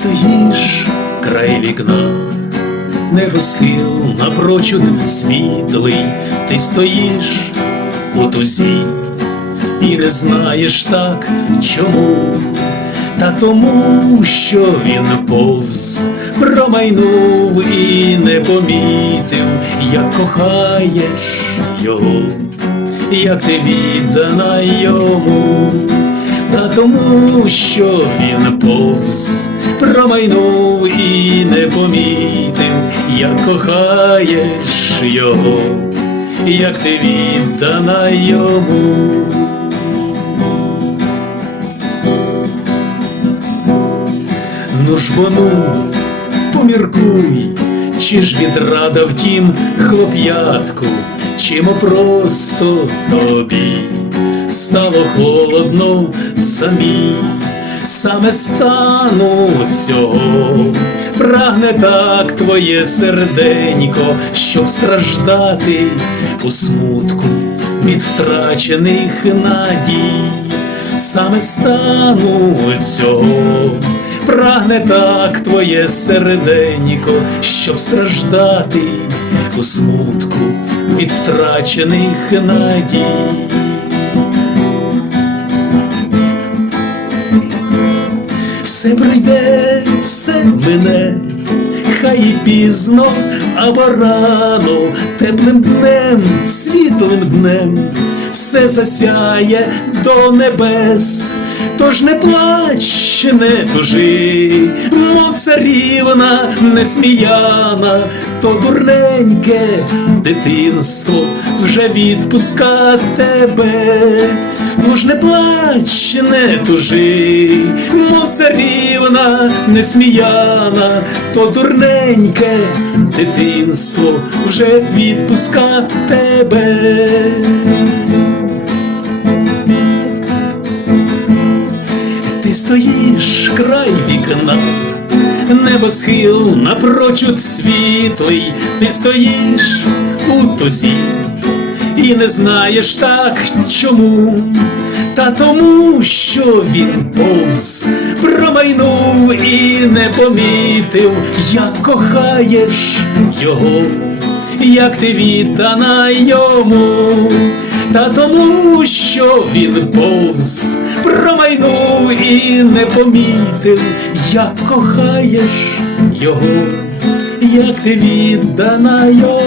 стоїш край вікна, небосхил напрочуд світлий, ти стоїш у тузі і не знаєш так чому, та тому, що він повз промайнув і не помітив, як кохаєш його, як ти віддана йому тому, що він повз промайнув і не помітив, як кохаєш його, як ти віддана йому. Ну ж бо ну, поміркуй, чи ж відрада втім хлоп'ятку, чимо просто тобі стало холодно самі, саме стану цього, прагне так твоє серденько, щоб страждати у смутку від втрачених надій, саме стану цього. Прагне так твоє серденько, щоб страждати у смутку від втрачених надій. Все прийде, все мине, хай і пізно або рано, теплим днем, світлим днем, все засяє до небес, тож не плач, не тужи, мов царівна несміяна, то дурненьке дитинство вже відпуска тебе. Тож не плач, не тужи, царівна несміяна, то дурненьке дитинство вже відпуска тебе. Ти стоїш край вікна, небосхил напрочуд світлий, ти стоїш у тузі і не знаєш так чому, та тому, що він повз промайнув і не помітив, як кохаєш його, як ти віддана йому, та тому, що він повз промайнув і не помітив, як кохаєш його, як ти віддана йому.